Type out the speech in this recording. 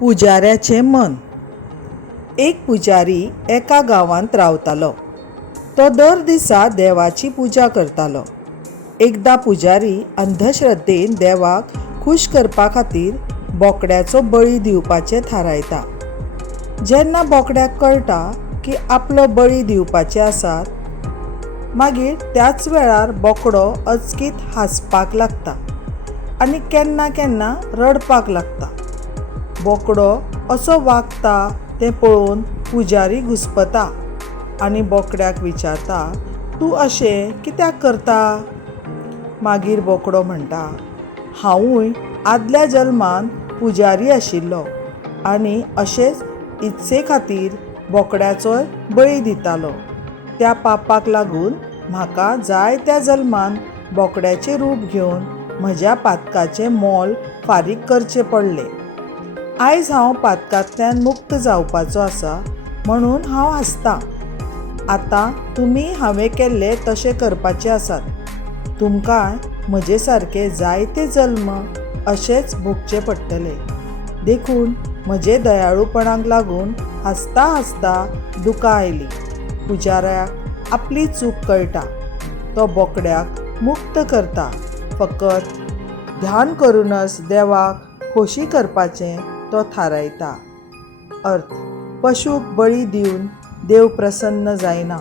पुजाऱ्याचें मन। एक पुजारी एका गांवांत रावतालो। तो दर दिसा देवाची पुजा करतालो। एकदा पुजारी अंधश्रद्धेन देवाक खूश करपा खातीर बोकड्याचो बळी दिवपाचें थारायता। जेन्ना बोकड्याक कळटा की आपलो बळी दिवपाचे आसात, मागीर त्याच वेळार बोकडो अचकीत हांसपाक लागता आनी केन्ना केन्ना रडपाक लागता। बोकडो असो वागता तें पळोवन पुजारी घुस्पता आनी बोकड्याक विचारता, तूं अशें कित्याक करता? मागीर बोकडो म्हणटा, हांवूय आदल्या जल्मांत पुजारी आशिल्लो आनी अशेंच इत्से खातीर बोकड्याचोय बळी दितालो। त्या पापाक लागून म्हाका जाय त्या जल्मांत बोकड्याचें रूप घेवन म्हज्या पातकाचें मोल फारीक करचें पडलें। आयज हांव पातकांतल्यान मुक्त जावपाचो आसा म्हणून हांव हांसतां। आतां तुमी हांवें केल्ले तशें करपाचे आसात। तुमकांय म्हजे सारके जायते जल्म अशेंच भोगचे पडटले। देखून म्हजे दयाळूपणाक लागून हांसता हांसता दुकां आयलीं। पुजाऱ्याक आपली चूक कळटा। तो बोकड्याक मुक्त करता। फकत ध्यान करूनच देवाक खोशी करपाचें तो थारायता। अर्थ: पशूक बळी दिवन देव प्रसन्न जायना।